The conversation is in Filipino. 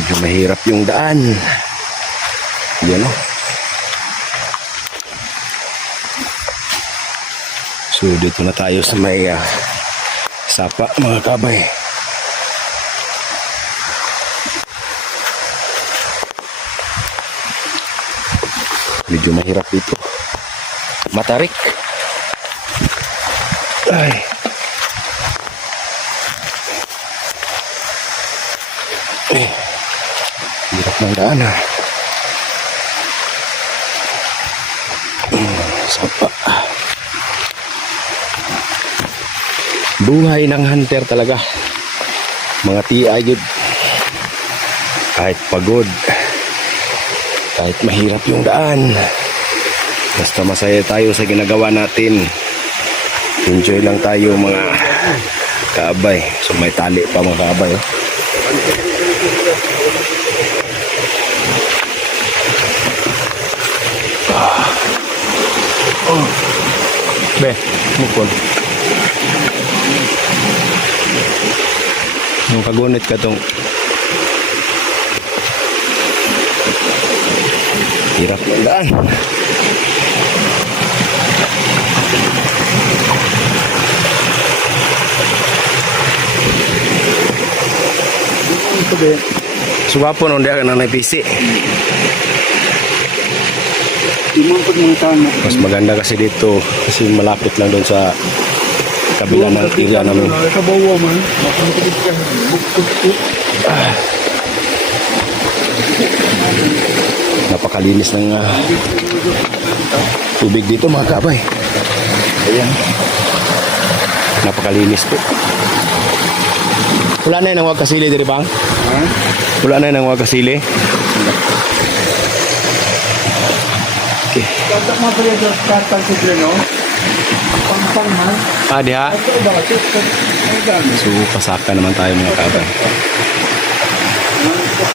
Medyo mahirap yung daan. Yan o. So dito na tayo sa may sapa mga kabay. Medyo mahirap dito. Matarik. Ay. Hirap ng daan ha. Sapa. Buhay ng hunter talaga. Mga TI good. Kahit pagod, kahit mahirap yung daan, basta masaya tayo sa ginagawa natin. Enjoy lang tayo mga kaabay. So may tali pa mga kaabay oh. Oh. Be, mukol. Yung kagunit ka tong hirap ng daan. Suwapon onde ka na naipisi. Mas maganda kasi dito kasi malapit lang doon sa kabila ng area namin. Napakalinis ng tubig dito mga kabay. Ayan. Napakalinis po. Wala na yun ang wag kasili diri bang? Wala na yun ang wag kasili? Okay. Ah, diha? So, pasaka naman tayo mga kabay.